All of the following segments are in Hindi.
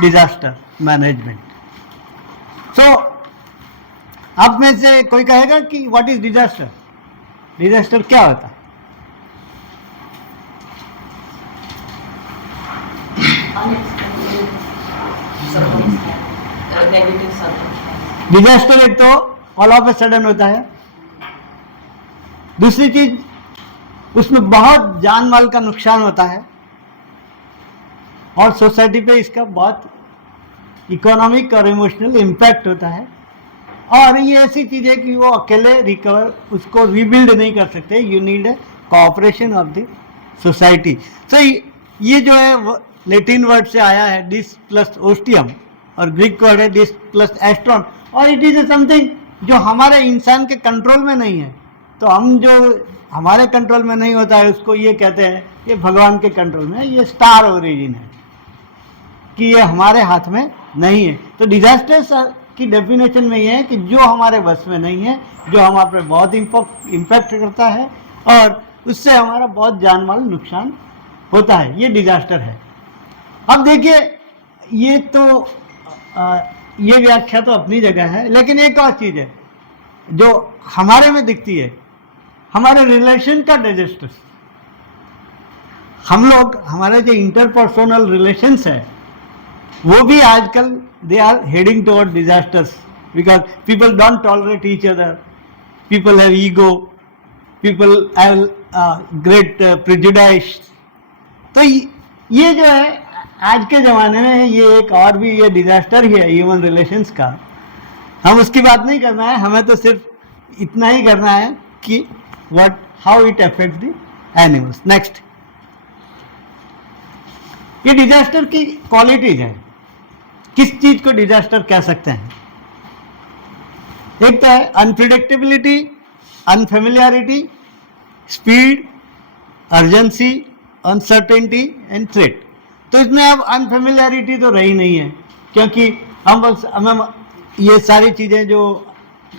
Disaster management. सो आप में से कोई कहेगा कि व्हाट इज डिजास्टर? डिजास्टर क्या होता है? डिजास्टर एक तो ऑल ऑफ ए सडन होता है, दूसरी चीज उसमें बहुत जान माल का नुकसान होता है, और सोसाइटी पे इसका बहुत इकोनॉमिक और इमोशनल इम्पैक्ट होता है। और ये ऐसी चीज है कि वो अकेले रिकवर उसको रिबिल्ड नहीं कर सकते, you need a cooperation of the society. तो ये जो है लैटिन वर्ड से आया है, डिस प्लस ओस्टियम, और ग्रीक वर्ड है डिस प्लस एस्ट्रॉन, और इट इज समथिंग जो हमारे इंसान के कंट्रोल में नहीं है। तो हम जो हमारे कंट्रोल में नहीं होता है उसको ये कहते हैं ये भगवान के कंट्रोल में है, ये स्टार ओरिजिन है कि ये हमारे हाथ में नहीं है। तो डिजास्टर की डेफिनेशन में ये है कि जो हमारे बस में नहीं है, जो हमारे पे बहुत इम्पैक्ट करता है और उससे हमारा बहुत जान माल नुकसान होता है, ये डिजास्टर है। अब देखिए ये तो ये व्याख्या तो अपनी जगह है, लेकिन एक और चीज है जो हमारे में दिखती है, हमारे रिलेशन का डिजास्टर। हम लोग हमारे जो इंटरपर्सनल रिलेशंस है वो भी आजकल they are heading toward disasters, because people don't tolerate each other, people have ego, people have great prejudice. तो ये जो है आज के ज़माने में ये एक और भी ये डिजास्टर ही है ह्यूमन रिलेशंस का। हम उसकी बात नहीं करना है, हमें तो सिर्फ इतना ही करना है कि what how it affect the animals. Next, ये डिजास्टर की क्वालिटीज है, किस चीज को डिजास्टर कह सकते हैं? एक तो है unpredictability, unfamiliarity, speed, urgency, uncertainty and threat. तो इसमें अब अनफेमिलियरिटी तो रही नहीं है, क्योंकि हमें ये सारी चीज़ें जो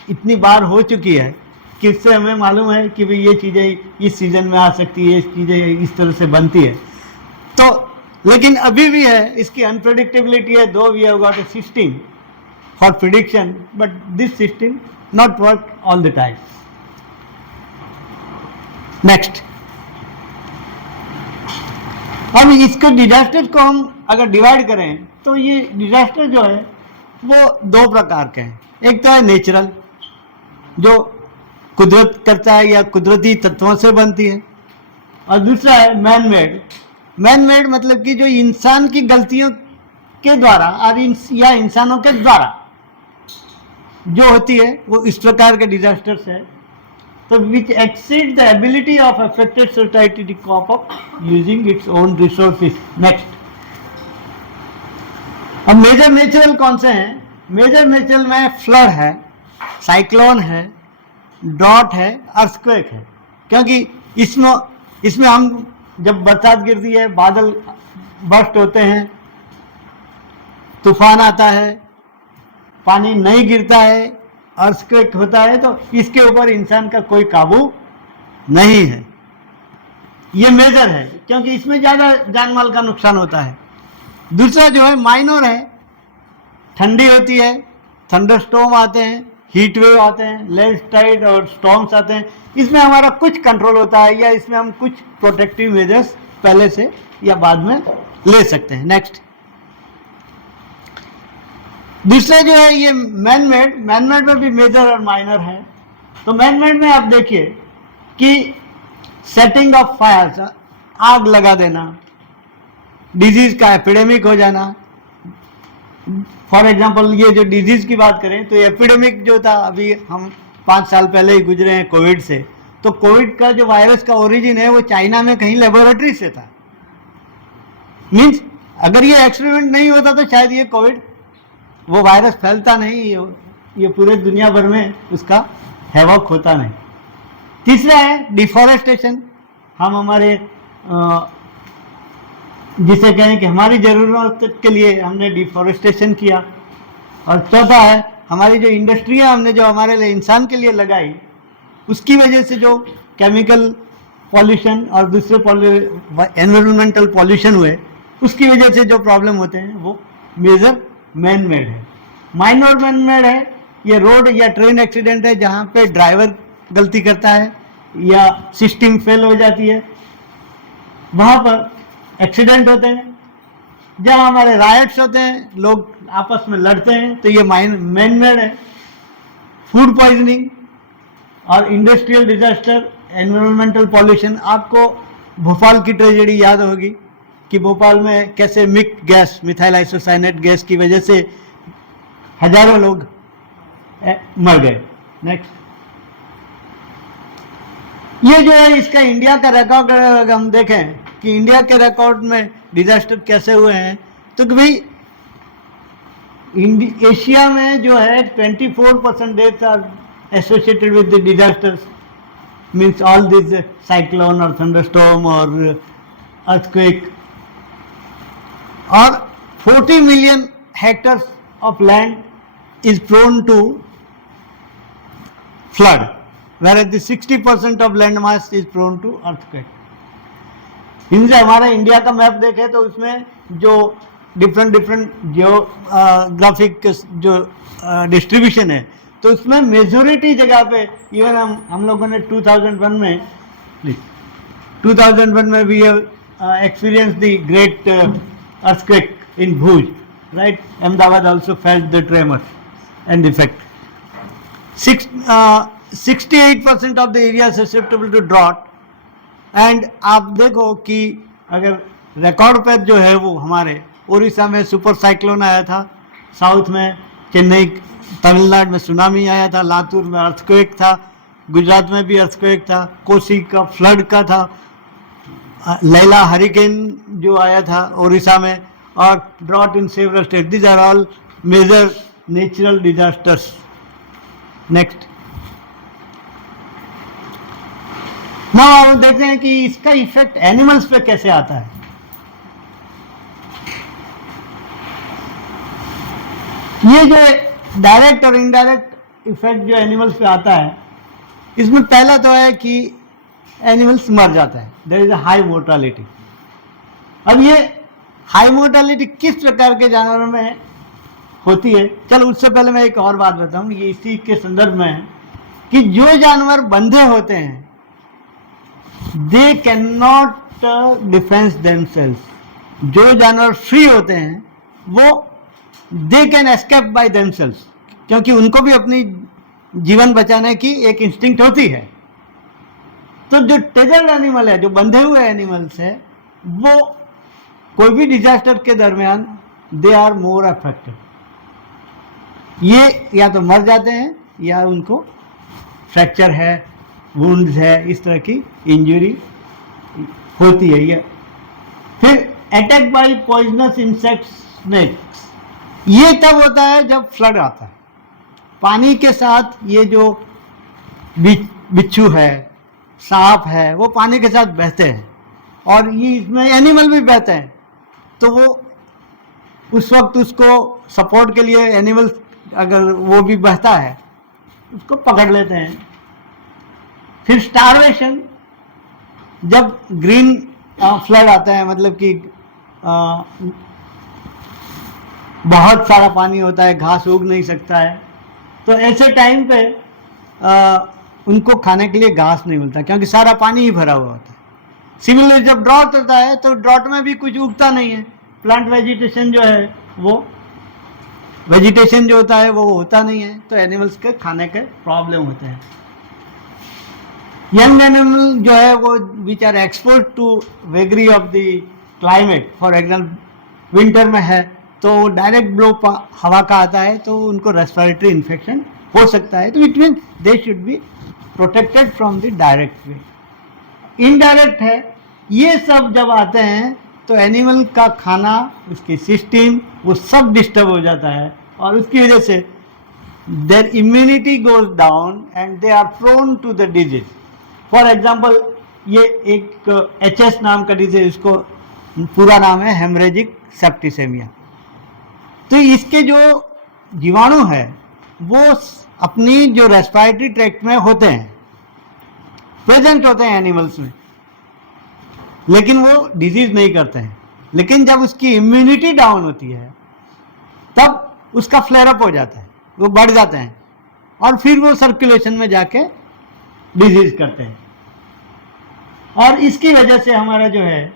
इतनी बार हो चुकी है कि इससे हमें मालूम है कि भाई ये चीज़ें इस सीजन में आ सकती है, ये चीज़ें इस तरह से बनती है। तो लेकिन अभी भी है इसकी अनप्रेडिक्टेबिलिटी है, though we have got a system for prediction, but this system not work all the time. Next, हम इसको डिजास्टर को हम अगर डिवाइड करें तो ये डिजास्टर जो है वो दो प्रकार के हैं। एक तो है नेचुरल, जो कुदरत करता है या कुदरती तत्वों से बनती है, और दूसरा है मैन मेड। मैन मेड मतलब कि जो इंसान की गलतियों के द्वारा और या इंसानों के द्वारा जो होती है वो इस प्रकार के डिजास्टर्स है। तो which exceed the ability of affected society to cope up using its own resources. Next, अब मेजर नेचुरल कौन से हैं? मेजर नेचुरल में फ्लड है, साइक्लोन है, ड्रॉट है, अर्थक्वेक है। क्योंकि इसमें हम जब बरसात गिरती है, बादल बर्स्ट होते हैं, तूफान आता है, पानी नहीं गिरता है, अर्थक्वेक होता है, तो इसके ऊपर इंसान का कोई काबू नहीं है। ये मेजर है क्योंकि इसमें ज़्यादा जान माल का नुकसान होता है। दूसरा जो है माइनर है, ठंडी होती है, थंडरस्टॉर्म आते हैं, हीट वेव आते हैं, लैंडस्लाइड और स्टॉर्म्स आते हैं। इसमें हमारा कुछ कंट्रोल होता है या इसमें हम कुछ प्रोटेक्टिव मेजर्स पहले से या बाद में ले सकते हैं। नेक्स्ट, दूसरा जो है ये मैन मेड में भी मेजर और माइनर है। तो मैन मेड में आप देखिए कि सेटिंग ऑफ फायर्स, आग लगा देना, डिजीज का एपिडेमिक हो जाना। फॉर एग्जांपल ये जो डिजीज की बात करें तो एपिडेमिक जो था, अभी हम 5 साल पहले ही गुजरे हैं कोविड से, तो कोविड का जो वायरस का ओरिजिन है वो चाइना में कहीं लेबोरेटरी से था। मीन्स अगर ये एक्सपेरिमेंट नहीं होता तो शायद ये कोविड वो वायरस फैलता नहीं, ये पूरे दुनिया भर में उसका हैवक होता नहीं। तीसरा है डिफॉरेस्टेशन, हम हमारे जिसे कहें कि हमारी ज़रूरत के लिए हमने डिफॉरेस्टेशन किया। और चौथा है हमारी जो इंडस्ट्रियाँ हमने जो हमारे लिए इंसान के लिए लगाई, उसकी वजह से जो केमिकल पॉल्यूशन और दूसरे एनवायरमेंटल पॉल्यूशन हुए, उसकी वजह से जो प्रॉब्लम होते हैं वो मेजर मैन मेड है। माइनर मैन मेड है ये रोड या ट्रेन एक्सीडेंट है जहाँ पे ड्राइवर गलती करता है या सिस्टम फेल हो जाती है, वहाँ पर एक्सीडेंट होते हैं। जहाँ हमारे राइट्स होते हैं, लोग आपस में लड़ते हैं, तो ये मैन मेड है। फूड पॉइजनिंग और इंडस्ट्रियल डिजास्टर, एनवायरमेंटल पॉल्यूशन। आपको भोपाल की ट्रेजेडी याद होगी कि भोपाल में कैसे गैस, मिथाइल आइसोसाइनेट गैस की वजह से हजारों लोग मर गए। नेक्स्ट, ये जो है इसका इंडिया का रिकॉर्ड अगर हम देखें कि इंडिया के रिकॉर्ड में डिजास्टर कैसे हुए हैं, तो कि भाई एशिया में जो है 24% death are associated with the disasters, means all this cyclone और थंडरस्टॉर्म और अर्थक्वेक, और 40 million hectares of land is prone to flood, whereas the 60% of land mass is prone to earthquake. इनसे हमारा इंडिया का मैप देखें तो उसमें जो डिफरेंट जियोग्राफिक जो डिस्ट्रीब्यूशन है, तो उसमें मेजोरिटी जगह पे इवन हम लोगों ने 2001 में भी experience the great earthquake in Bhuj, right? Ahmedabad also felt the tremors and effect. 68% of the area susceptible to drought. And आप देखो कि अगर रिकॉर्ड पर जो है वो हमारे उड़ीसा में सुपर साइक्लोन आया था, साउथ में चेन्नई तमिलनाडु में सुनामी आया था, लातूर में अर्थक्वेक था, गुजरात में भी अर्थक्वेक था, कोसी का फ्लड का था, लैला हरिकेन जो आया था उड़ीसा में, और drought in several state. These are all major natural disasters. Next, ना हम देखते हैं कि इसका इफेक्ट एनिमल्स पे कैसे आता है। ये जो डायरेक्ट और इनडायरेक्ट इफेक्ट जो एनिमल्स पे आता है, इसमें पहला तो है कि एनिमल्स मर जाता है, there is a high mortality. अब ये हाई मोर्टालिटी किस प्रकार के जानवरों में होती है, चलो उससे पहले मैं एक और बात बताऊं, ये इसी के संदर्भ में है कि जो जानवर बंधे होते हैं they can not defence themselves. जो जानवर फ्री होते हैं वो they can escape by themselves, क्योंकि उनको भी अपनी जीवन बचाने की एक इंस्टिंक्ट होती है। तो जो टेजर्ड एनिमल है, जो बंधे हुए एनिमल्स है, वो कोई भी डिजास्टर के दरमियान दे आर मोर अफेक्टेड। ये या तो मर जाते हैं या उनको फ्रैक्चर है, वुंड्स है, इस तरह की इंजरी होती है। ये फिर attack by poisonous insects, snakes, ये तब होता है जब फ्लड आता है। पानी के साथ ये जो बिच्छू है, सांप है, वो पानी के साथ बहते हैं और ये इसमें एनिमल भी बहते हैं, तो वो उस वक्त उसको सपोर्ट के लिए एनिमल अगर वो भी बहता है उसको पकड़ लेते हैं। फिर स्टारवेशन, जब ग्रीन फ्लड आता है, मतलब कि बहुत सारा पानी होता है, घास उग नहीं सकता है, तो ऐसे टाइम पे उनको खाने के लिए घास नहीं मिलता क्योंकि सारा पानी ही भरा हुआ होता है। सिमिलरली जब ड्रॉट होता है तो ड्रॉट में भी कुछ उगता नहीं है, प्लांट वेजिटेशन जो है वो वेजिटेशन जो होता है वो होता नहीं है, तो एनिमल्स के खाने के प्रॉब्लम होते हैं। यंग एनिमल जो है वो which are expose to vagary of the climate, for example winter में है तो डायरेक्ट ब्लो हवा का आता है तो उनको रेस्पिरेटरी इन्फेक्शन हो सकता है, तो it mean they should be protected from the direct way. Indirect है, ये सब जब आते हैं तो एनिमल का खाना, उसकी सिस्टम, वो सब डिस्टर्ब हो जाता है और उसकी वजह से their immunity goes down and they are prone to the disease. For example ये एक HS नाम का डिजीज, इसको पूरा नाम है हेमरेजिक सेप्टिसेमिया। तो इसके जो जीवाणु है वो अपनी जो रेस्पिरेटरी ट्रैक्ट में होते हैं, प्रेजेंट होते हैं एनिमल्स में, लेकिन वो डिजीज नहीं करते हैं। लेकिन जब उसकी इम्यूनिटी डाउन होती है तब उसका फ्लेयर अप हो जाता है, वो बढ़ जाते हैं और फिर वो सर्कुलेशन में जाके डिजीज करते हैं। और इसकी वजह से हमारा जो है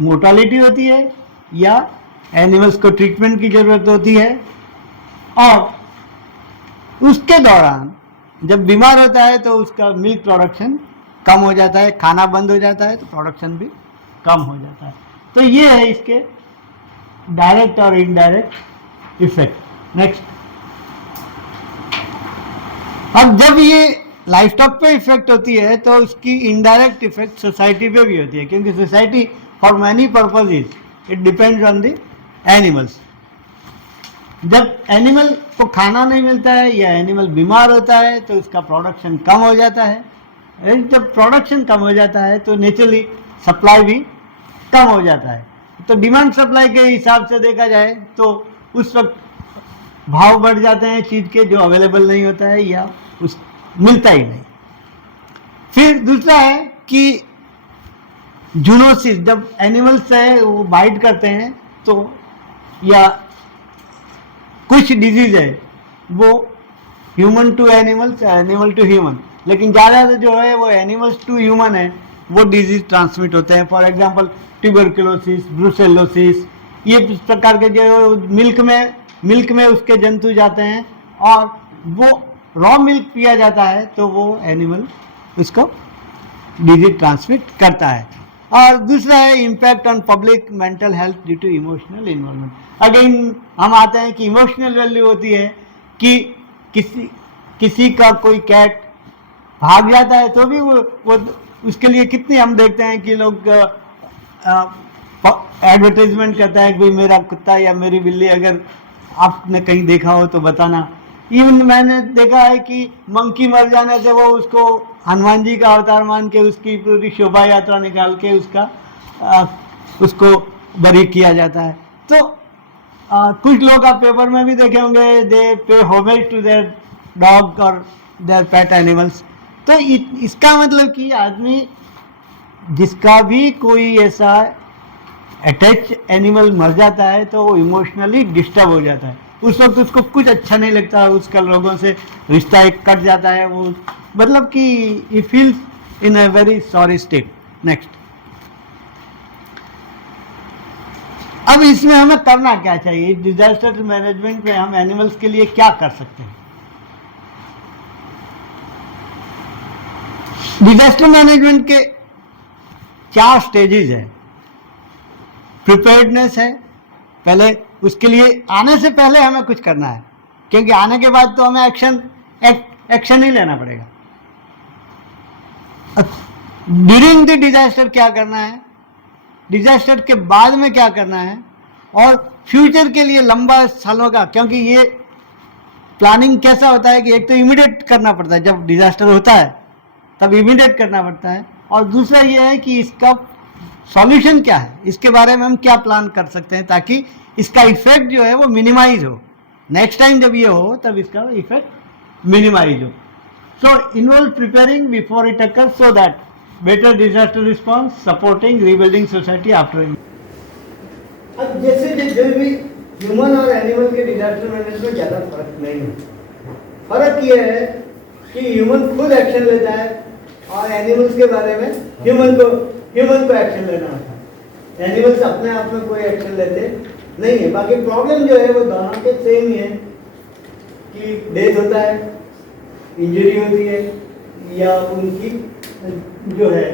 मोर्टालिटी होती है या एनिमल्स को ट्रीटमेंट की जरूरत होती है, और उसके दौरान जब बीमार होता है तो उसका मिल्क प्रोडक्शन कम हो जाता है, खाना बंद हो जाता है तो प्रोडक्शन भी कम हो जाता है। तो ये है इसके डायरेक्ट और इनडायरेक्ट इफेक्ट। नेक्स्ट, अब जब ये लाइफ स्टॉक पे इफेक्ट होती है तो उसकी इनडायरेक्ट इफेक्ट सोसाइटी पे भी होती है, क्योंकि society for many purposes it depends on the animals. जब एनिमल को खाना नहीं मिलता है या एनिमल बीमार होता है तो उसका प्रोडक्शन कम हो जाता है। जब प्रोडक्शन कम हो जाता है तो नेचुरली सप्लाई भी कम हो जाता है। तो डिमांड सप्लाई के हिसाब से देखा जाए तो उस वक्त भाव बढ़ जाते हैं चीज़ के, जो अवेलेबल नहीं होता है या उस मिलता ही नहीं। फिर दूसरा है कि जूनोसिस, जब एनिमल्स है वो बाइट करते हैं तो, या कुछ डिजीज है वो human to animals, animal to human, लेकिन ज़्यादा जो है वो एनिमल्स टू ह्यूमन है, वो डिजीज ट्रांसमिट होते हैं। फॉर एग्जांपल ट्यूबरकुलोसिस, ब्रुसेलोसिस, ये इस प्रकार के जो मिल्क में उसके जंतु जाते हैं और वो रॉ मिल्क पिया जाता है तो वो एनिमल उसको डिजीज ट्रांसमिट करता है। और दूसरा है impact on public mental health due to emotional involvement. Again हम आते हैं कि इमोशनल वैल्यू होती है कि किसी का कोई कैट भाग जाता है तो भी वो उसके लिए कितनी, हम देखते हैं कि लोग एडवर्टाइजमेंट करता है कि भाई मेरा कुत्ता या मेरी बिल्ली, अगर आपने कहीं देखा हो तो बताना। इवन मैंने देखा है कि मंकी मर जाने से वो उसको हनुमान जी का अवतार मान के उसकी पूरी शोभा यात्रा निकाल के उसको बरी किया जाता है। तो कुछ लोग आप पेपर में भी देखे होंगे, they pay homage to their dog और देयर पेट एनिमल्स। तो इसका मतलब कि आदमी जिसका भी कोई ऐसा अटैच एनिमल मर जाता है तो वो इमोशनली डिस्टर्ब हो जाता है, उस वक्त उसको कुछ अच्छा नहीं लगता, उसका लोगों से रिश्ता एक कट जाता है, वो मतलब कि he feels in a very sorry state. Next, अब इसमें हमें करना क्या चाहिए, डिजास्टर मैनेजमेंट में हम एनिमल्स के लिए क्या कर सकते हैं। डिजास्टर मैनेजमेंट के 4 स्टेजेस है। प्रिपेयर्डनेस है, पहले उसके लिए आने से पहले हमें कुछ करना है, क्योंकि आने के बाद तो हमें एक्शन ही लेना पड़ेगा। ड्यूरिंग द डिजास्टर क्या करना है, डिजास्टर के बाद में क्या करना है, और फ्यूचर के लिए लंबा सालों का, क्योंकि ये प्लानिंग कैसा होता है कि एक तो इमीडिएट करना पड़ता है, जब डिजास्टर होता है तब इमीडिएट करना पड़ता है, और दूसरा ये है कि इसका सॉल्यूशन क्या है, इसके बारे में हम क्या प्लान कर सकते हैं ताकि इसका इफेक्ट जो है वो मिनिमाइज हो, नेक्स्ट टाइम जब ये हो तब इसका इफेक्ट मिनिमाइज हो। So involve preparing before it occurs so that better disaster response, supporting rebuilding society after. अब जैसे जो भी ह्यूमन और एनिमल के डिजास्टर मैनेजमेंट में ज़्यादा फर्क नहीं है। फर्क ये है कि ह्यूमन खुद एक्शन लेता है और एनिमल्स के बारे में ह्यूमन को एक्शन लेना होता है। एनिमल्स अपने आप में कोई एक्शन लेते नहीं है। बाकी प्रॉब्लम जो है वो दोनों के सेम ही है कि डेथ होता है, इंजरी होती है, या उनकी जो है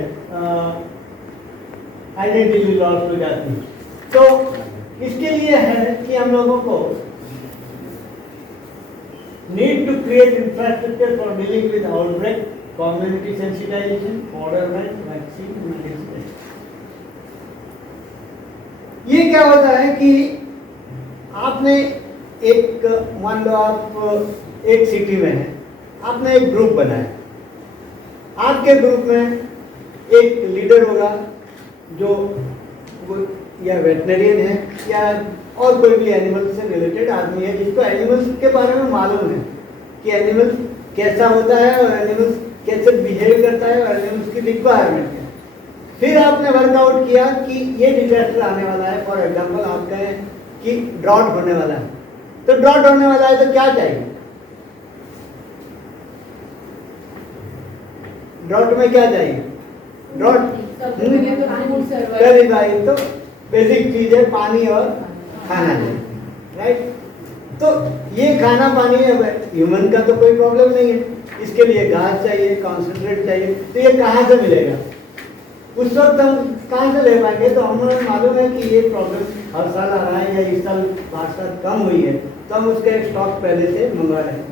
आइडेंटिटी लॉस हो जाती है। तो इसके लिए है कि हम लोगों को need to create infrastructure for dealing with outbreak, community sensitization, ऑर्डरमेंट, वैक्सीन, मेडिसिन। ये क्या होता है कि आपने एक, मान लो आप एक सिटी में हैं, आपने एक ग्रुप बनाया, आपके ग्रुप में एक लीडर होगा जो या वेटनरियन है या और कोई भी एनिमल से रिलेटेड आदमी है जिसको एनिमल्स के बारे में मालूम है कि एनिमल्स कैसा होता है और एनिमल्स कैसे बिहेव करता है और एनिमल्स की रिक्वायरमेंट है। फिर आपने वर्कआउट किया कि ये डिजास्टर आने वाला है, फॉर एग्जांपल आप कहें कि ड्रॉट होने वाला है, तो ड्रॉट होने वाला है तो क्या चाहिए? ड्रॉट में क्या चाहिए? ड्रॉट भाई तो बेसिक चीज है, पानी और खाना चाहिए, राइट? तो ये खाना पानी है, ह्यूमन का तो कोई प्रॉब्लम नहीं है, इसके लिए घास चाहिए, कॉन्सेंट्रेट चाहिए, तो ये कहाँ से मिलेगा? उस वक्त हम कहाँ से ले पाएंगे? तो हमें मालूम है कि ये प्रॉब्लम हर साल आ रहा है या इस साल बरसात कम हुई है, तो हम उसका एक स्टॉक पहले से मंगवा रहे हैं,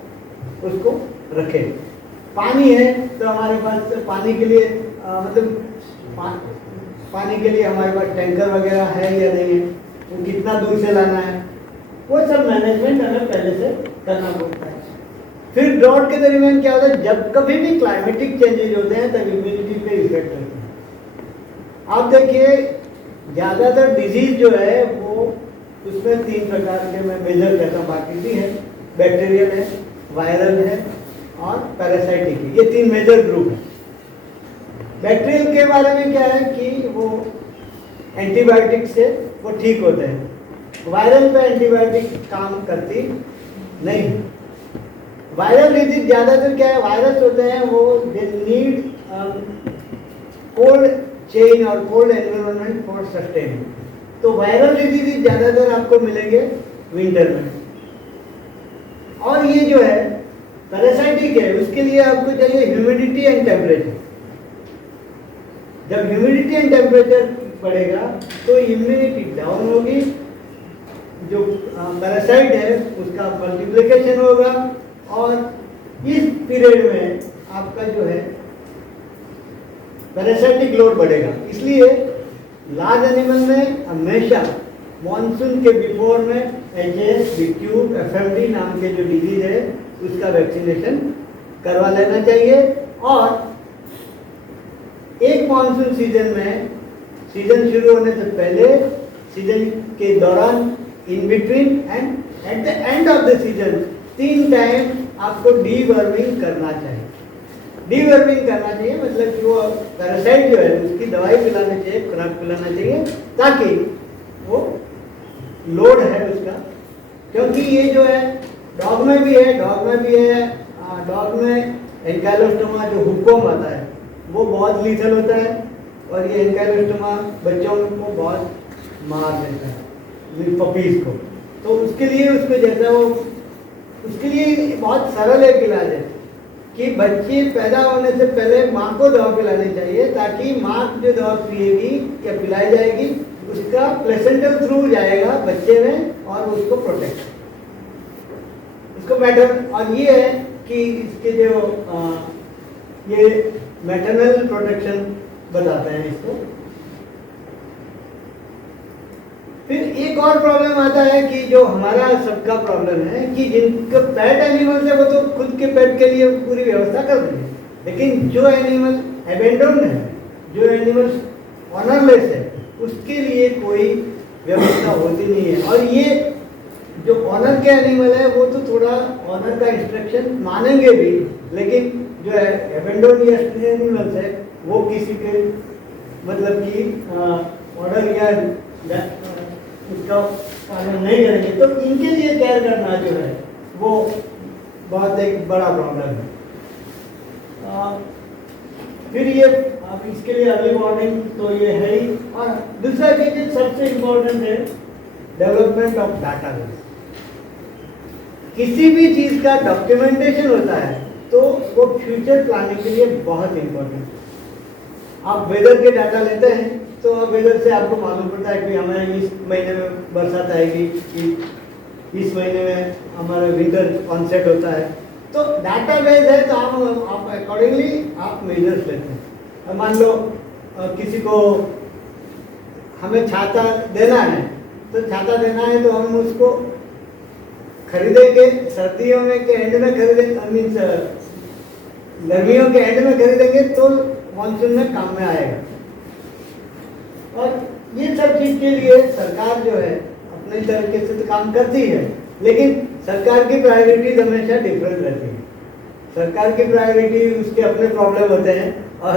उसको रखें। पानी है तो हमारे पास पानी के लिए पानी के लिए हमारे पास टैंकर वगैरह है या नहीं है, वो कितना दूर से लाना है, वो सब मैनेजमेंट हमें पहले से करना पड़ता है। फिर ड्रॉट के दरमियान क्या होता है? जब कभी भी क्लाइमेटिक चेंजेज होते हैं तब इम्यूनिटी पे इफेक्ट होता है। आप देखिए ज़्यादातर डिजीज जो है वो उसमें 3 प्रकार के मैं मेजर कहता हूँ, बाकी भी है, बैक्टीरियल है, वायरल है और पैरासाइटिक है, ये 3 मेजर ग्रुप है। बैक्टीरियल के बारे में क्या है कि वो एंटीबायोटिक से वो ठीक होते हैं, वायरल पे एंटीबायोटिक काम करती नहीं। वायरल डिजीज ज़्यादातर क्या है, वायरस होते हैं वो दे नीड कोल्ड चेन और कोल्ड एनवायरनमेंट फॉर सस्टेन। तो वायरल डिजीज ज़्यादातर आपको मिलेंगे विंटर में। और ये जो है पैरासाइटिक है, उसके लिए आपको चाहिए ह्यूमिडिटी एंड टेम्परेचर। जब ह्यूमिडिटी एंड टेम्परेचर बढ़ेगा तो इम्यूनिटी डाउन होगी, जो पैरासाइट है उसका मल्टीप्लिकेशन होगा और इस पीरियड में आपका जो है पैरासाइटिक लोड बढ़ेगा। इसलिए लार्ज एनिमल में हमेशा मॉनसून के बिफोर में एचएस, बीक्यू, एफएमडी नाम के जो डिजीज है उसका वैक्सीनेशन करवा लेना चाहिए। और एक मॉनसून सीजन में, सीजन शुरू होने से पहले, सीजन के दौरान, in between and at the end of the season 3 time आपको डीवर्मिंग करना चाहिए। डीवर्मिंग करना चाहिए मतलब कि वो पैरासाइट जो है उसकी दवाई पिलानी चाहिए, खुराक पिलाना चाहिए, ताकि वो लोड है उसका, क्योंकि ये जो है डॉग में भी है, डॉग में एंकाइलोस्टोमा जो हुक्कोम आता है वो बहुत लीथल होता है और ये एंकाइलोस्टोमा बच्चों को बहुत मार देता है, पपीज को। तो उसके लिए उसको जैसा वो, उसके लिए बहुत सरल एक इलाज है कि बच्चे पैदा होने से पहले माँ को दवा पिलानी चाहिए, ताकि माँ जो दवा पिएगी या पिलाई जाएगी उसका प्लेसेंटल थ्रू जाएगा बच्चे में और उसको प्रोटेक्ट, उसको मैटर। और ये है कि इसके जो ये मैटरनल प्रोटेक्शन बताते हैं इसको। फिर एक और प्रॉब्लम आता है कि जो हमारा सबका प्रॉब्लम है कि जिनका पेट एनिमल्स है वो तो खुद के पेट के लिए पूरी व्यवस्था कर देंगे, लेकिन जो एनिमल एबेंडोन्ड है, जो एनिमल ऑनरलेस है, उसके लिए कोई व्यवस्था होती नहीं है। और ये जो ऑनर के एनिमल है वो तो थोड़ा ऑनर का इंस्ट्रक्शन मानेंगे भी, लेकिन जो है एबेंडोन्ड या एनिमल्स है वो किसी के मतलब कि ऑर्डर या उसका पालन नहीं करेंगे, तो इनके लिए केयर करना जो है वो बहुत एक बड़ा प्रॉब्लम है। फिर ये अब इसके लिए अर्ली वार्निंग तो ये है ही। और दूसरा चीज सबसे इम्पोर्टेंट है डेवलपमेंट ऑफ डाटाबेस। किसी भी चीज का डॉक्यूमेंटेशन होता है तो वो फ्यूचर प्लानिंग के लिए बहुत इम्पोर्टेंट है। आप वेदर के डाटा लेते हैं तो वेदर से आपको मालूम पड़ता है कि हमें इस महीने में बरसात आएगी, इस महीने में हमारा विंटर ऑनसेट होता है, तो डाटाबेस है तो आप अकॉर्डिंगली आप मेजर्स लेते हैं। अब मान लो किसी को हमें छाता देना है, तो छाता देना है तो हम उसको खरीदेंगे सर्दियों में के एंड में खरीदेंगे, मीन्स गर्मियों के एंड में खरीदेंगे तो मानसून में काम में आएगा। और ये सब चीज के लिए सरकार जो है अपने तरीके से तो काम करती है, लेकिन सरकार की प्रायोरिटीज हमेशा डिफरेंट रहती है। सरकार की प्रायोरिटी उसके अपने प्रॉब्लम होते हैं और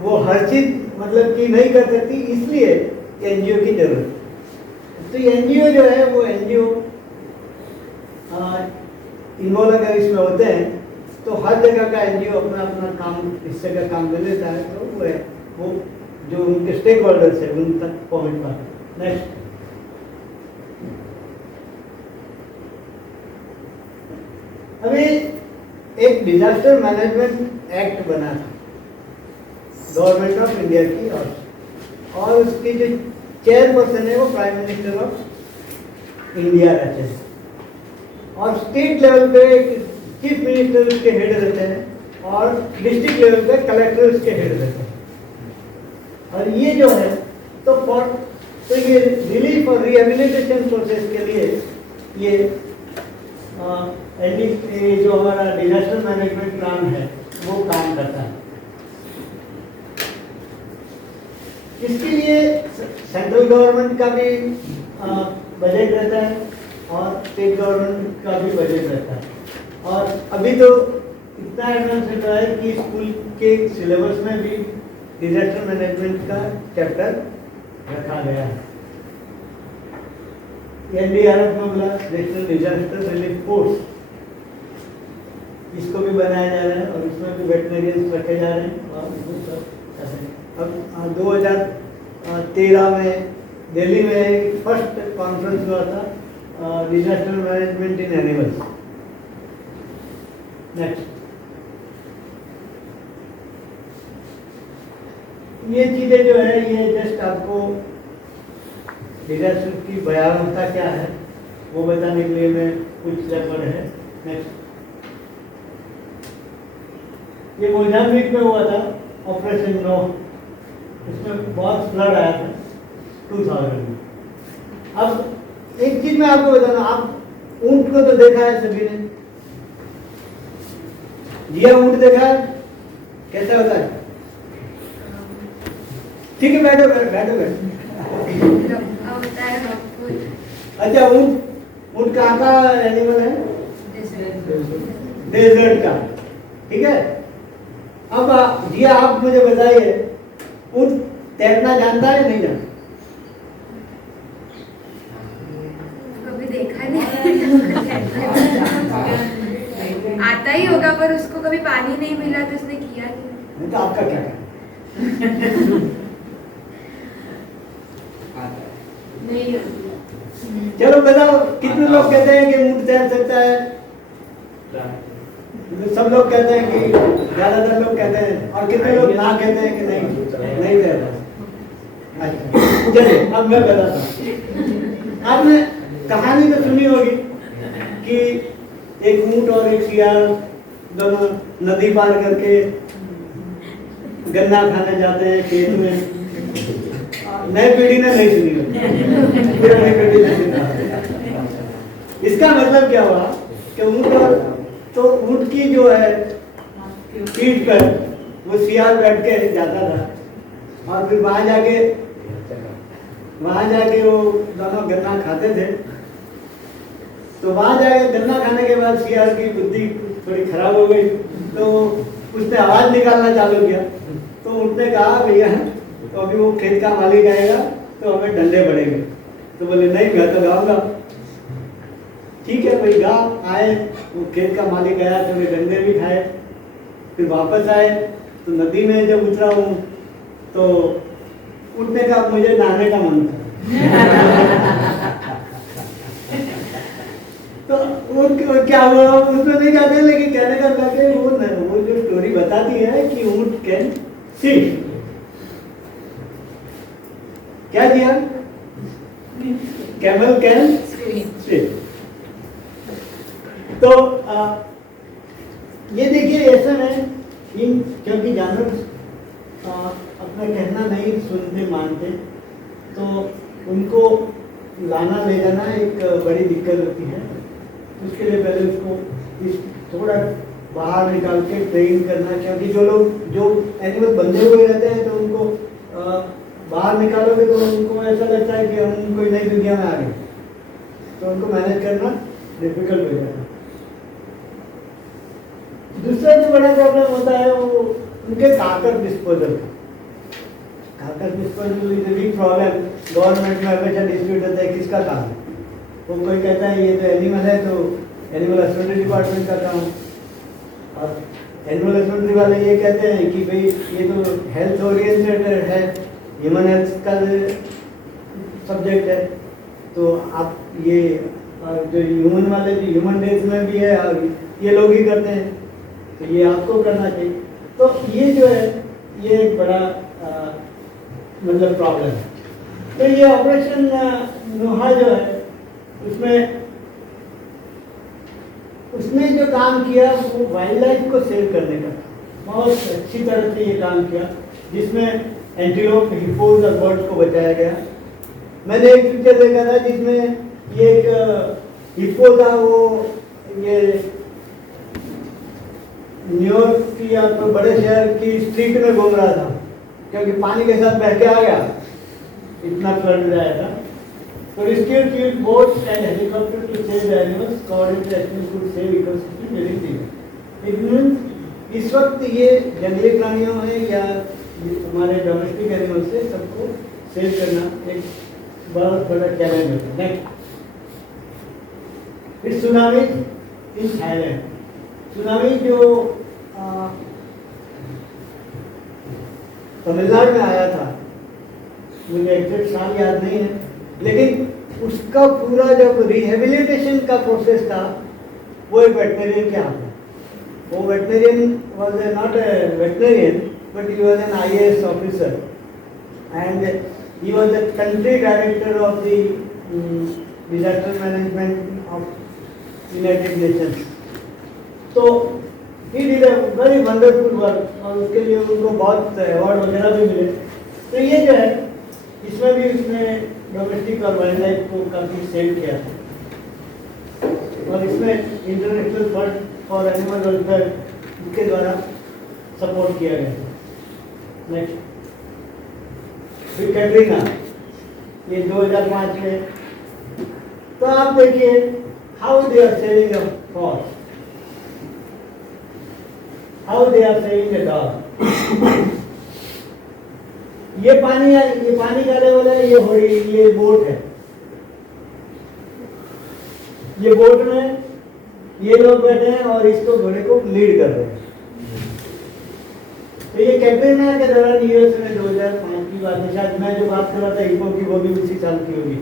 वो हर चीज मतलब कि नहीं कर सकती, इसलिए एनजीओ की जरूरत है। तो एनजीओ जो है वो एनजीओ इन्वॉल्व अगर इसमें होते हैं तो हर जगह का एनजीओ अपना अपना काम हिस्से का काम ले लेता है, तो वो है वो जो उनके स्टेक होल्डर्स है उन तक पहुंच पाते। नेक्स्ट, अभी एक डिजास्टर मैनेजमेंट एक्ट बना था गवर्नमेंट ऑफ इंडिया की ओर से, और उसकी जो चेयरपर्सन है वो प्राइम मिनिस्टर ऑफ इंडिया रहते हैं, और स्टेट लेवल पे चीफ मिनिस्टर उसके हेड रहते हैं, और डिस्ट्रिक्ट लेवल पे कलेक्टर उसके हेड रहते हैं। और ये जो है तो ये रिलीफ और रिहेबिलिटेशन प्रोसेस के लिए ये जो हमारा डिजास्टर मैनेजमेंट प्लान है वो काम करता है। इसके लिए सेंट्रल गवर्नमेंट का भी बजट रहता है और स्टेट गवर्नमेंट का भी बजट रहता है, और अभी तो इतना एडवांस रहता है कि स्कूल के सिलेबस में भी डिजास्टर मैनेजमेंट का चैप्टर रखा गया है। एनडीआरएफ में बोला नेशनल डिजास्टर रिलीफ फोर्स, इसको भी बनाया जा रहा है और इसमें भी वेटनरियंस रखे जा रहे हैं, और इसमें सब ऐसे हैं। अब 2013 में दिल्ली में फर्स्ट कॉन्फ्रेंस हुआ था डिजास्टर मैनेजमेंट इन एनिमल्स। नेक्स्ट, ये चीजें जो है ये जस्ट आपको डिजास्टर की भयावहता क्या है वो बताने के लिए मैं कुछ रेफर है। नेक्स्ट, ये मोजाम्बिक में हुआ था ऑपरेशन नो, इसमें बहुत फ्लड आया था 2000 में। अब एक चीज मैं आपको बताना, आप ऊंट को तो देखा है सभी ने, जिया ऊंट देखा है कैसा होता है? ठीक है, बैठो बैठो बैठो बैठो। अच्छा, ऊंट कहाँ का एनिमल है? डेजर्ट का, ठीक है। अब जिया आप मुझे बताइए, ऊंट तैरना जानता है नहीं जानता? कभी देखा नहीं। आता ही होगा पर उसको कभी पानी नहीं मिला तो उसने किया नहीं। तो आपका क्या है? नहीं, चलो बताओ, कितने लोग कहते हैं कि ऊंट तैर सकता है? सब लोग कहते हैं कि, ज्यादातर लोग कहते हैं, और कितने लोग ना कहते हैं कि नहीं तैरता। अच्छा चलिए, अब मैं बताता हूँ। आपने कहानी तो सुनी होगी कि एक ऊंट और एक शियाल दोनों नदी पार करके गन्ना खाने जाते हैं खेत में। नई पीढ़ी ने नहीं सुनी होगी, पुरानी पीढ़ी ने सुना। इसका मतलब क्या हुआ कि ऊंट की जो है पीठ पर वो सियाल बैठ के जाता था, और फिर वहां जाके वो दोनों गन्ना खाते थे। तो वहां जाके गन्ना खाने के बाद सियाल की बुद्धि थोड़ी खराब हो गई, तो उसने आवाज निकालना चालू किया। तो ऊंट ने कहा, भैया तो अभी वो खेत का मालिक आएगा तो हमें डंडे पड़ेंगे। तो बोले नहीं, मैं तो गाऊंगा। ठीक है भाई, गाँव आए, वो खेत का मालिक आया तो वे डंडे भी खाए। फिर वापस आए तो नदी में जब उतरा हूँ तो उठने का मुझे नहाने का मन था। तो वो क्या हुआ उसमें नहीं जाते, लेकिन कहने का मतलब वो जो स्टोरी बताती है कि ऊंट कैन स्विम। क्या दिया? Camel can swim. तो ये देखिए, ऐसा है क्योंकि जानवर अपना कहना नहीं सुनते मानते, तो उनको लाना ले जाना एक बड़ी दिक्कत होती है। उसके लिए पहले उसको थोड़ा बाहर निकाल के ट्रेन करना, क्योंकि जो एनिमल बंधे हुए रहते हैं तो उनको बाहर निकालोगे तो उनको ऐसा लगता है कि हम कोई नई दुनिया में आ गए, तो उनको मैनेज करना डिफिकल्ट हो जाता है। दूसरा जो बड़ा प्रॉब्लम होता है वो उनके carcass disposal. Carcass disposal is a big problem. Government में हमेशा डिस्प्यूट होता है किसका काम है। वो कोई कहता है ये तो एनिमल है तो एनिमल हस्बेंड्री डिपार्टमेंट का काम। और एनिमल हस्बेंड्री वाले ये कहते हैं कि भाई ये तो हेल्थ ओरिएंटेड है, ह्यूमन हेल्थ का सब्जेक्ट है, तो आप ये जो ह्यूमन वाले जो ह्यूमन डेथ में भी है और ये लोग ही करते हैं, तो ये आपको करना चाहिए। तो ये जो है ये एक बड़ा मतलब प्रॉब्लम है। तो ये ऑपरेशन नोहा जो है उसने जो काम किया वो वाइल्ड लाइफ को सेव करने का बहुत अच्छी तरह से ये काम किया, जिसमें एंटीलोप, हिप्पोज और बर्ड्स को बचाया गया। मैंने एक पिक्चर देखा था जिसमें ये एक हिप्पो था, वो ये न्यूयॉर्क की या तो बड़े शहर की स्ट्रीट में घूम रहा था, क्योंकि पानी के साथ बह के आ गया, इतना फ्लड आया था। तो rescued killed boats and helicopters to save the animals. Coordinated actions could save ecosystem very things. It means इस वक्त ये जंगली प्राणियों में या हमारे डोमेस्टिक एनिमल से सबको सेव करना एक बहुत बड़ा चैलेंज होता है। नेक्स्ट, फिर सुनामी इन थाईलैंड। सुनामी जो तमिलनाडु में आया था, मुझे एग्जैक्ट साल याद नहीं है, लेकिन उसका पूरा जब रिहेबिलिटेशन का प्रोसेस था वो एक वेटनरियन के हाथ में। वो veterinarian was not a veterinarian but he was an IAS officer and he was the country director of the disaster management of United Nations. तो he did a very wonderful work और उसके लिए उनको बहुत अवार्ड वगैरह भी मिले। तो ये जो है इसमें भी उसने डोमेस्टिक और वाइल्ड लाइफ को काफ़ी सेव किया था, और इसमें international fund for animal welfare के द्वारा सपोर्ट किया गया था। नेक्स्ट, फिर कैटरीना, ये 2005 में। तो आप देखिए how they are saving a horse, how they are saving a dog. ये पानी का लेवल है, ये बोट है, ये बोट में ये लोग बैठे हैं और इसको घोड़े को लीड कर रहे हैं। तो ये कैटरीना के दौरान यूएस में 2005 की बात है, शायद मैं जो बात कर रहा था हिप्पो की वो भी उसी साल की होगी।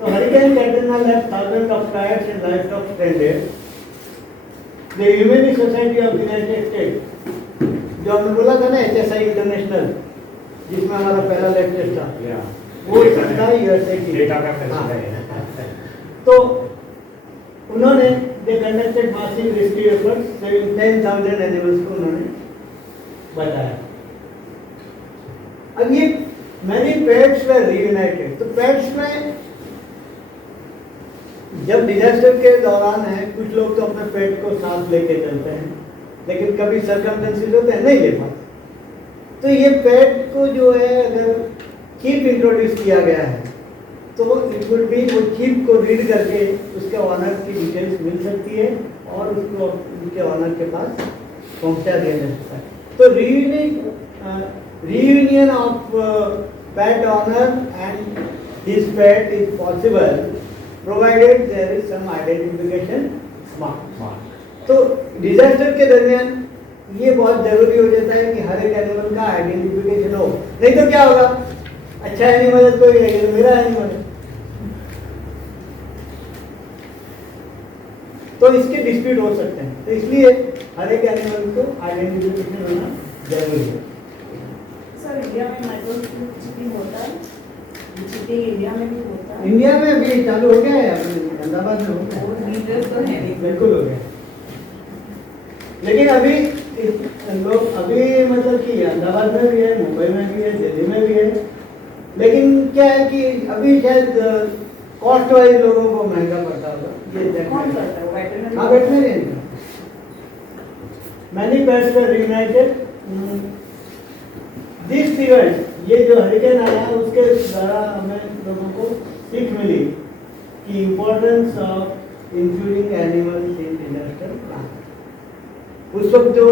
तो hurricane Katrina left thousand of cats and livestock stranded. The humanity society of United States, जो हमने बोला था ना HSI इंटरनेशनल, जिसमें हमारा पहला लेक्चर था, वो संस्था यूएसए की डेटा का फैसला है। तो उन्होंने they conducted massive rescue efforts, 10,000 animals को उन्होंने बताया। अब ये मैनी पेट्स वर रीयूनाइटेड। तो पेट्स में जब डिजास्टर के दौरान है, कुछ लोग तो अपने पेट को साथ लेके चलते हैं, लेकिन कभी सर्कमस्टेंसेस होते हैं नहीं ले पाते। तो ये पेट को जो है अगर चीप इंट्रोड्यूस किया गया है तो इट विल बी, वो चीप को रीड करके उसके ऑनर की डिटेल्स मिल सकती है और उसको उनके ऑनर के पास पहुंचा दिया जा सकता है। तो reunion of pet owner and his pet is possible provided there is some identification mark. तो डिजास्टर के दरमियान ये बहुत जरूरी हो जाता है कि हर एक एनिमल का आइडेंटिफिकेशन हो, नहीं तो क्या होगा, अच्छा एनिमल है तो ये मेरा एनिमल है, तो इसके डिस्प्यूट हो सकते हैं। तो इसलिए हर एक एनिमल को आइडेंटिफिकेशन होना जरूरी है। सर इंडिया में माइक्रोचिपिंग होता है? चिपिंग इंडिया में भी होता है? इंडिया में भी चालू हो गया है, अहमदाबाद में हो गया, तो है बिल्कुल हो गया। लेकिन अभी लोग मतलब कि अहमदाबाद में भी है, मुंबई में भी है, दिल्ली में भी है, लेकिन क्या है कि अभी शायद कॉस्ट वाइज लोगों को महंगा पड़ता होगा। ये कौन करता है? वेटरनरी? हाँ, veterinary. Many pets were reunited. This event, ये जो हरिकेन आया उसके द्वारा हमें लोगों को सीख मिली कि importance of including animals in disaster plan. उस वक्त जो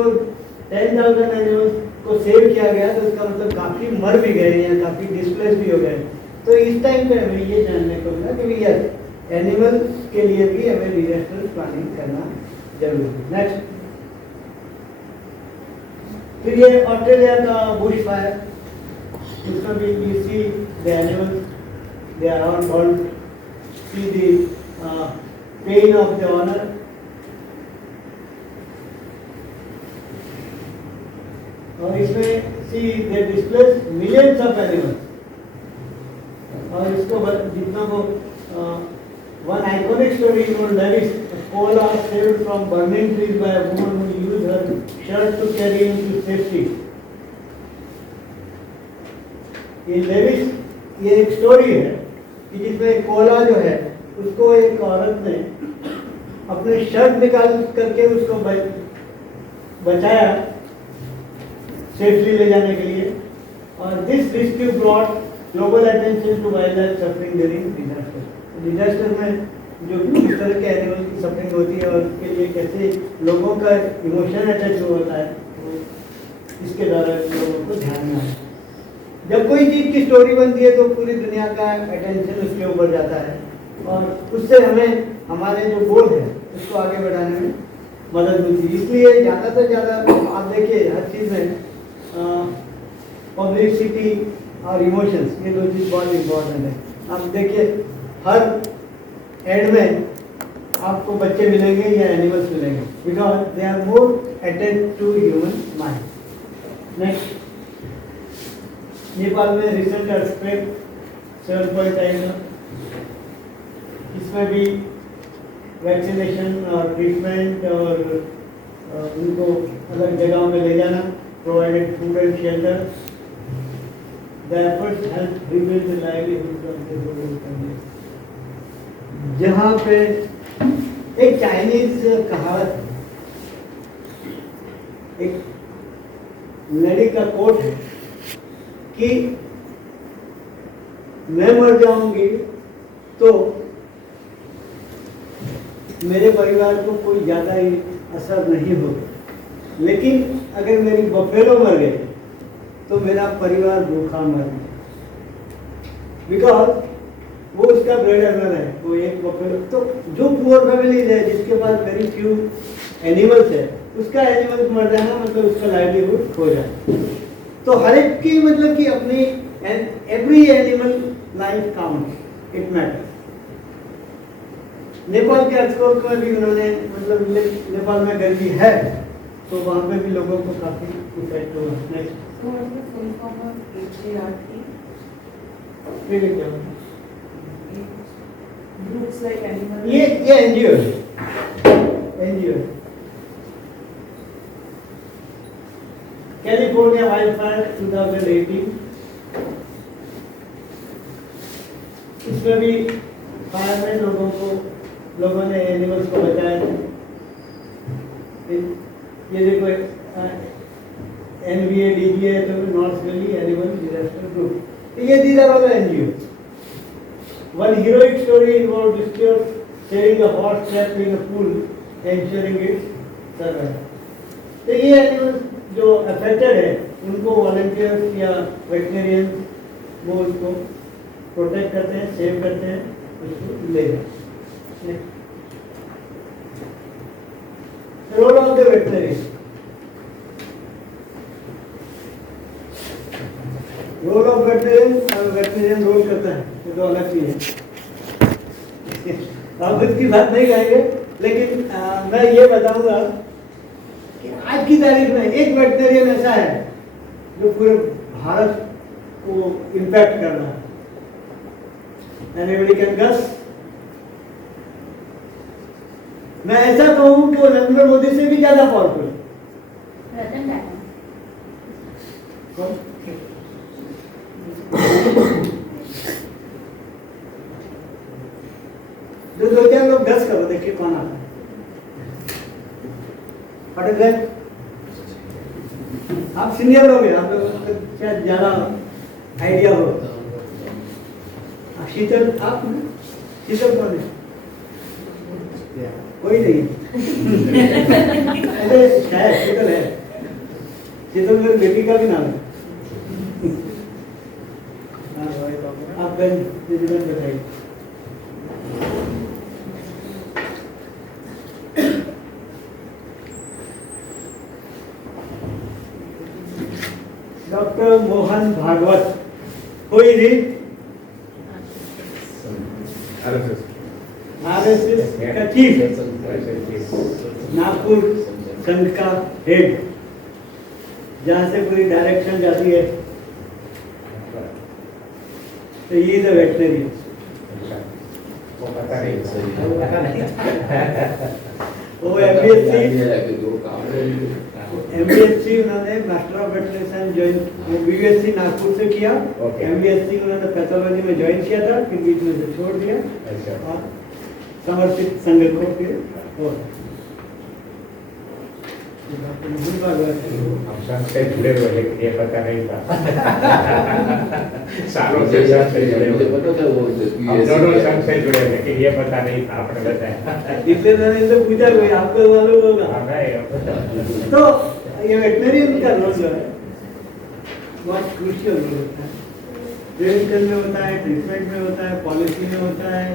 10,000 एनिमल्स को सेव किया गया तो उसका मतलब काफ़ी मर भी गए या काफ़ी डिस्प्लेस भी हो गए। तो इस टाइम पे हमें ये जानने को मिला कि यस, एनिमल के लिए भी हमें डिजास्टर प्लानिंग करना जरूरी है। नेक्स्ट, फिर ये ऑस्ट्रेलिया का बुश फायर, उसमें भी you see the animals, they are on hold, see the pain of the owner. और इसमें see they displace millions of animals. और इसको जितना वो one iconic story in Lewis, koala saved from burning trees by a woman who used her shirt to carry him to safety. ये लेविस, ये एक स्टोरी है कि जिसमें कोला जो है उसको एक औरत ने अपने शर्ट निकाल करके उसको बचाया सेफली ले जाने के लिए। और this rescue brought global attention to wildlife suffering during disaster. Disaster में जो इस तरह के एनिमल की सफरिंग होती है और उसके लिए कैसे लोगों का इमोशन अटैच होता है, वो इसके द्वारा लोगों को ध्यान में आता है। जब कोई चीज़ की स्टोरी बनती है तो पूरी दुनिया का अटेंशन उसके ऊपर जाता है और उससे हमें हमारे जो गोल है उसको आगे बढ़ाने में मदद मिलती है। इसलिए ज़्यादा से ज़्यादा आप देखिए हर चीज़ में पब्लिसिटी और इमोशंस, ये दो चीज़ बहुत इम्पोर्टेंट है। आप देखिए हर एड में आपको बच्चे मिलेंगे या एनिमल्स मिलेंगे, because they are more attached to human mind. Next, Nepal में रिसेंट अर्थक्वेक 7.9, इसमें भी वैक्सीनेशन और ट्रीटमेंट और उनको अलग जगहों में ले जाना, provided food and shelter, the efforts help rebuild the livelihood of the rural community. जहाँ पे एक चाइनीज कहावत, एक लेडी का कोट है कि मैं मर जाऊंगी तो मेरे परिवार को कोई ज़्यादा ही असर नहीं होगा, लेकिन अगर मेरी बफेलो मर गए तो मेरा परिवार भूखा मर गया, बिकॉज वो उसका ब्रेड अर्नर है, वो एक बफेलो। तो जो पुअर फैमिलीज है जिसके पास वेरी फ्यू एनिमल्स है, उसका एनिमल्स मर जाना मतलब उसका लाइवलीहुड खो जाए। तो हर एक की मतलब कि अपनी every animal life count, it matters. Nepal के अर्थक्वेक में भी उन्होंने मतलब नेपाल में गर्मी है तो वहाँ पे भी लोगों को काफी इफेक्ट हुआ। Next, Groups like animal. ये एनजीओ है। कैलिफोर्निया वाइल्ड फायर 2018, इसमें भी फायर में लोगों ने एनिमल्स को बचाया। ये देखो एनवीए डीजीए तो North Valley animal disaster group, ये these are all NGO. One heroic story involved rescuers saving a horse trapped in a pool, ensuring its survival. तो ये एनिमल्स जो अफेक्टेड है उनको वॉलंटियर्स या वेटरिनरियंस वो उसको प्रोटेक्ट करते हैं, सेव करते हैं, उसको ले जाते हैं। Role of the veterinarian, role of veterinarian role करता है, ये तो अलग चीज है, हम इसकी बात नहीं करेंगे। लेकिन मैं ये बताऊंगा कि आज की तारीख में एक वेटरिनरियन ऐसा है जो पूरे भारत को इम्पैक्ट कर रहा है। Anybody can guess? मैं ऐसा कहूँ कि वो नरेंद्र मोदी से भी ज्यादा पावरफुल है। रतन टाटा। जो दो चार लोग गस करो, देखिए कौन आता है। पटक गए, आप सीनियर लोग हैं, आप लोगों को शायद ज्यादा आइडिया हो। शीतल, आप शीतल कौन है? कोई नहीं। अरे शायद शीतल है, शीतल मेरे बेटी का भी नाम है। आप बताइए। Dr. Mohan Bhagwat. Who is he? RSS का चीफ, नागपुर संघ का हेड, जहाँ से पूरी डायरेक्शन जाती है। तो ये इज अ वेटनरियन। वो एमबीएससी उन्होंने master of veterinary join, BVSc Nagpur से किया, एमबीएससी उन्होंने पैथोलॉजी में ज्वाइन किया था, फिर बीच में से छोड़ दिया और समर्पित संघ को फिर हम संघ से जुड़े हुए, लेकिन ये पता नहीं था। सालों से संघ से जुड़े हुए, हम दोनों संघ से जुड़े, लेकिन ये पता नहीं था, आपने बताया। इसलिए मैंने इनसे पूछा, कोई आपको मालूम होगा? तो ये वेटनरियन का रोल जो है बहुत क्रूशियल रोल होता है। प्रिवेंशन में होता है, ट्रीटमेंट में होता है, पॉलिसी में होता है,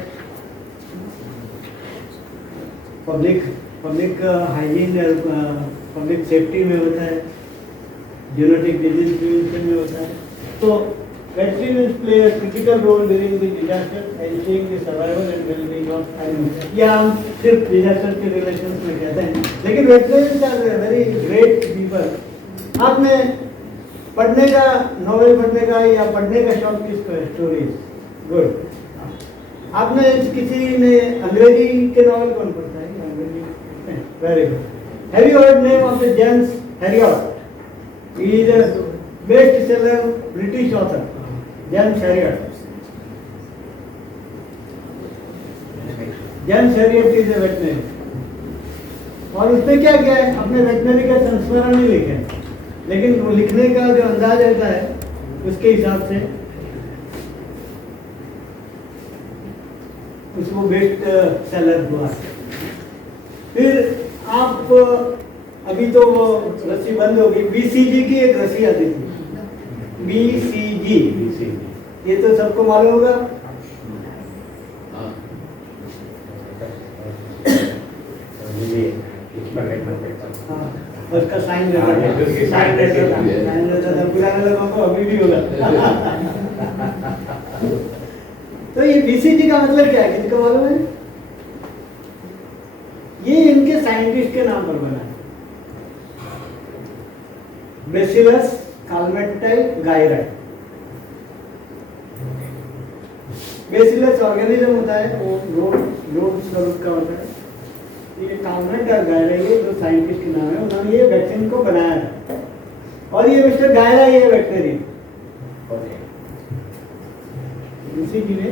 पब्लिक हाइजीन और पब्लिक सेफ्टी में होता है, जेनेटिक डिजीज प्रिवेंशन में होता है। तो veterinarians play a critical role during the disaster, ensuring the survival and well-being of animals. या हम सिर्फ disaster के relations में कहते हैं, लेकिन veterinarians are very great people. आपने पढ़ने का, नॉवेल पढ़ने का या पढ़ने का शौक किसको है? Stories, good. आपने किसी ने अंग्रेजी के नॉवेल कौन पढ़ता है? अंग्रेजी, very good. Have you heard name of the James Harriet? He is a best seller British author, James Harriet. James Harriet is a veterinary, और उसने क्या किया है? अपने वेटनरी का संस्मरण नहीं लिखे, लेकिन वो लिखने का जो अंदाज रहता है उसके हिसाब से उसको बेस्ट सेलर हुआ। फिर आप अभी तो वो रस्सी बंद हो गई, बीसीजी की एक रस्सी आती थी, बीसीजी, ये तो सबको मालूम होगा। उसका साइन रहता था, पुराने लोगों को अभी भी होगा। तो ये बीसीजी का मतलब क्या है, किसको मालूम है? ये इनके साइंटिस्ट के नाम पर बना है, बेसिलस कालमेटाई गायराई। बेसिलस ऑर्गेनिज्म होता है, वो रोग स्वरूप का होता है। ये कालमेटाई गायराई, ये जो साइंटिस्ट के नाम है, उन्होंने ये वैक्सीन को बनाया है, और ये मिस्टर गायराई है वेटनरी। बीसीजी में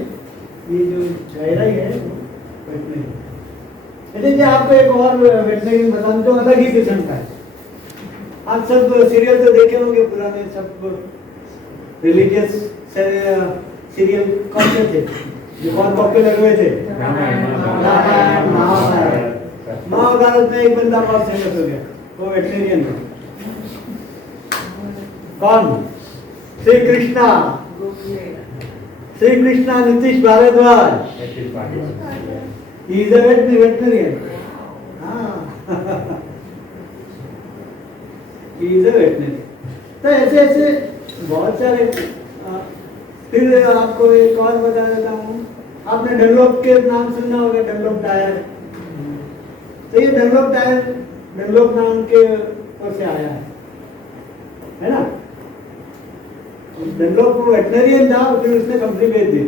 ये जो गायराई है वो वेटनरी। चलिए आपको एक और वेटनरी बता दूं, अलग ही किस्म का है। आप सब सीरियल तो देखे होंगे पुराने, सब रिलीजियस सीरियल कौन से थे जो बहुत पॉपुलर हुए थे? रामायण, महाभारत में एक बंदा बहुत फेमस हो गया, वो वेटनरियन था। कौन? Shri Krishna, Shri Krishna Nitish Bhardwaj. He is a veterinarian. He is a veterinarian. तो ऐसे ऐसे बहुत सारे। फिर आपको एक और बता देता हूँ, आपने डनलॉप के नाम सुना होगा, डनलॉप टायर। तो ये डनलॉप टायर डनलॉप नाम के ओर से आया है ना? डनलॉप वो वेटनरियन था, फिर उसने कंपनी बेच दी,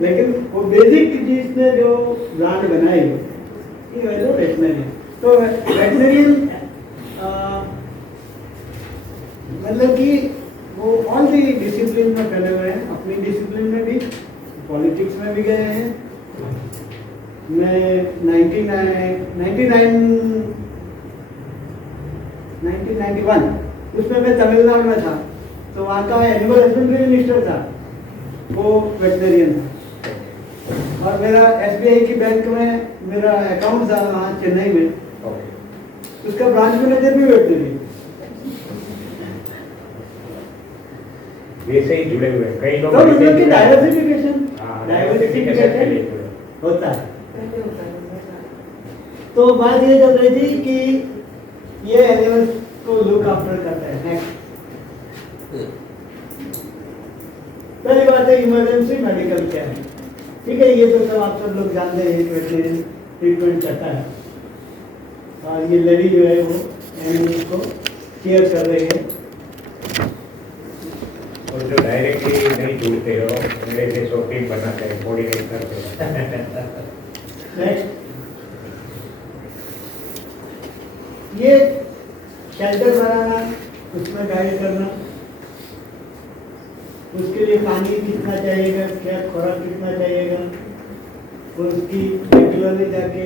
लेकिन वो बेसिक जिसने जो ब्रांड बनाई ये वैसे वेटनरियन। तो वेटनरियन मतलब कि वो ऑल दी डिसिप्लिन में फैले हुए हैं, अपनी डिसिप्लिन में भी, पॉलिटिक्स में भी गए हैं। मैं 1991 उसमें मैं तमिलनाडु में था, तो वहाँ का एनिमल हस्बेंड्री मिनिस्टर था, वो वेटनरियन था। और मेरा एसबीआई की बैंक में मेरा अकाउंट था वहाँ चेन्नई में, उसका ब्रांच मैनेजर भी वेटनरियन। वैसे ही जुड़े हुए कई लोग, तो मतलब कि डाइवर्सिफिकेशन होता है। तो बात ये चल रही थी कि ये एनिमल्स को लुक आफ्टर करता है। पहली बात है इमरजेंसी मेडिकल केयर। ठीक है, ये तो सब आप सब लोग जानते हैं वेटरनरी ट्रीटमेंट करता है, और ये लेडी जो है वो एनिमल को केयर कर रही है। और जो डायरेक्टली नहीं जुड़ते हो उनमें से शॉपिंग बनाते हैं, कोऑर्डिनेट करते हैं। नेक्स्ट, ये शेल्टर बनाना, उसमें गाइड करना, उसके लिए पानी कितना चाहिएगा, क्या खुराक कितना चाहिएगा, और उसकी रेगुलरली जाके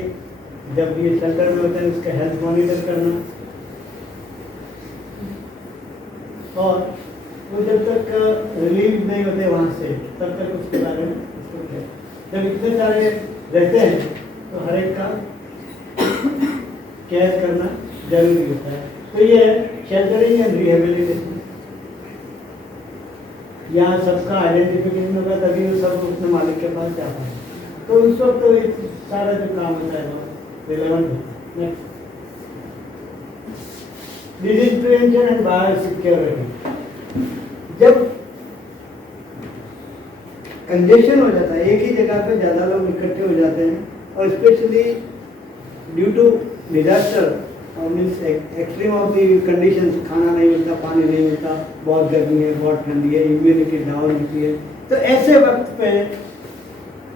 जब ये शेल्टर में होता है उसका हेल्थ मॉनिटर करना, और वो जब तक रिलीव नहीं होते वहाँ से तब तक उसके बारे में उसको क्या, जब इतने सारे रहते हैं तो हर एक का केयर करना जरूरी होता है। तो ये शेल्टरिंग एंड रिहेबिलिटेशन, यहाँ सबका आइडेंटिफिकेशन होगा तभी वो सब अपने मालिक के पास जाता है। तो उस वक्त तो ये सारा जो काम होता है वो रिलेवेंट है। Next, disease prevention and biosecurity. जब कंजेशन हो जाता है, एक ही जगह पे ज़्यादा लोग इकट्ठे हो जाते हैं, और स्पेशली ड्यू टू डिजास्टर और means extreme of the conditions, खाना नहीं मिलता, पानी नहीं मिलता, बहुत गर्मी है, बहुत ठंडी है, इम्यूनिटी डाउन होती है, तो ऐसे वक्त पे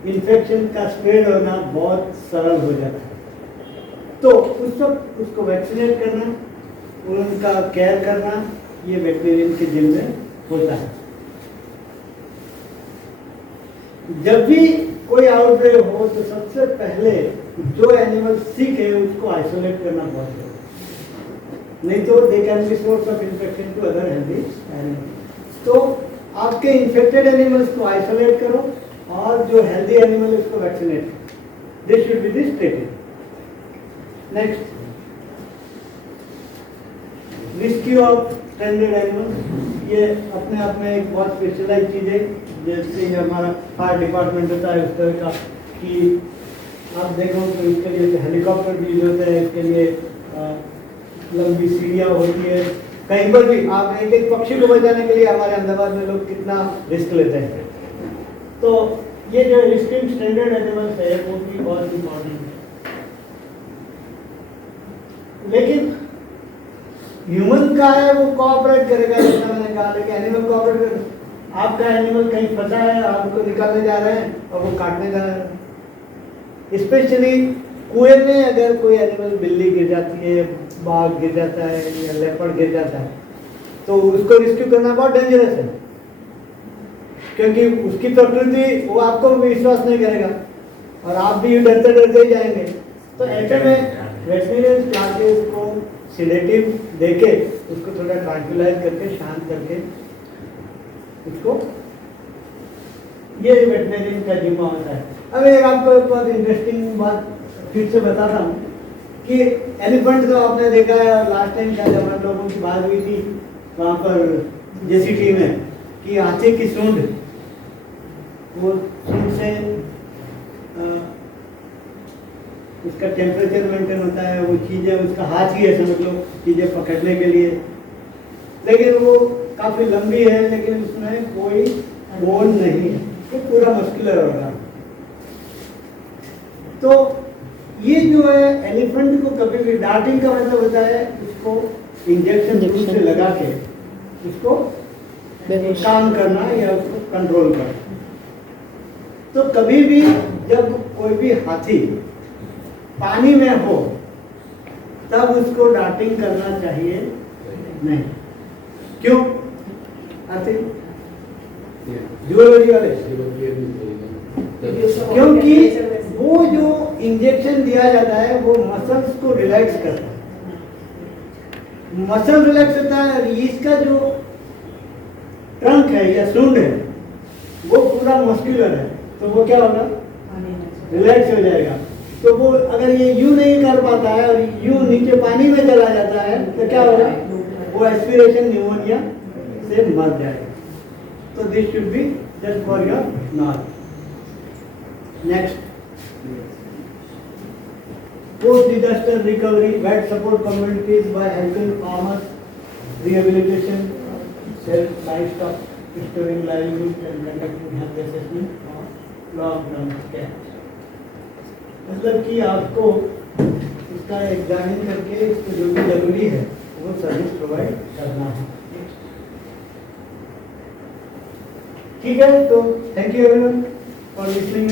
इन्फेक्शन का स्प्रेड होना बहुत सरल हो जाता है। तो उस वक्त उसको वैक्सीनेट करना, उनका केयर करना, ये वेटरनरियन के जिम्मे होता है। जब भी कोई आउटब्रेक हो तो सबसे पहले जो एनिमल सिक है उसको आइसोलेट करना बहुत जरूरी है, नहीं तो they can be source of infection to other healthy animal. तो आपके इन्फेक्टेड एनिमल्स को आइसोलेट करो और जो हेल्दी एनिमल है उसको वैक्सीनेट करो। This should be the strategy. Next, rescue of stranded animals. ये अपने आप में एक बहुत स्पेशलाइज चीज़ है, जैसे हमारा फायर डिपार्टमेंट होता है उस तरह का, कि आप देखो तो इसके लिए हेलीकॉप्टर भी यूज होते हैं, इसके लिए लंबी सीढ़ियाँ होती है, कहीं पर भी आप एक पक्षी को बचाने के लिए हमारे अहमदाबाद में लोग कितना रिस्क लेते हैं। तो ये जो रेस्क्यू स्टैंडर्ड एनिमल्स है वो भी बहुत इम्पोर्टेंट है। लेकिन ह्यूमन का है वो कोऑपरेट करेगा, जैसा मैंने कहा, लेकिन एनिमल कोऑपरेट करेगा। आपका एनिमल कहीं फंसा है, आपको निकालने जा रहे हैं और वो काटने जा रहे हैं। स्पेशली कुएं में अगर कोई एनिमल, बिल्ली गिर जाती है, बाघ गिर जाता है या लेपर्ड गिर जाता है, तो उसको रेस्क्यू करना बहुत डेंजरस है, क्योंकि उसकी प्रकृति वो आपको विश्वास नहीं करेगा और आप भी डरते डरते ही जाएंगे। तो ऐसे में वेटरनरियन जाके उसको सिडेटिव देके उसको थोड़ा ट्रांक्विलाइज करके शांत करके उसको, ये वेटरनरियन का जिम्मा होता है। अब एक आपको एक बहुत इंटरेस्टिंग बात फिर से बताता हूँ कि एलिफेंट तो आपने देखा है, और लास्ट टाइम क्या जब हम लोगों की बात हुई थी वहाँ पर जेसीटी में, कि हाथी की सूंड, वो सूंड से उसका टेम्परेचर मेंटेन होता है, वो चीज़ें उसका हाथ ही है समझ लो चीज़ें पकड़ने के लिए, लेकिन वो काफ़ी लंबी है, लेकिन उसमें कोई बोन नहीं है, वो पूरा मस्कुलर ऑर्गन। तो ये जो है एलिफेंट को कभी भी डार्टिंग का मतलब होता है उसको इंजेक्शन से लगा के उसको काम करना या उसको कंट्रोल करना। तो कभी भी जब कोई भी हाथी पानी में हो तब उसको डार्टिंग करना चाहिए नहीं। क्यों? हाथी जूलॉजी वाले, क्योंकि वो जो इंजेक्शन दिया जाता है वो मसल्स को रिलैक्स करता है, मसल रिलैक्स होता है, इसका जो ट्रंक है या सूंड है वो पूरा मस्कुलर है, तो वो क्या होगा, रिलैक्स हो जाएगा। तो वो अगर ये यूं नहीं कर पाता है और यूं नीचे पानी में चला जाता है तो क्या होगा, वो एस्पिरेशन न्यूमोनिया से मर जाएगा। तो this should be just for your knowledge. Next, post disaster recovery, vet support communities by helping farmers, rehabilitation, help livestock restoring livelihood and conducting health assessment और लॉन्ग टर्म केयर। मतलब कि आपको इसका एग्जामिन करके इसको जो भी जरूरी है वो सर्विस प्रोवाइड करना है। ठीक है, तो thank you everyone for listening.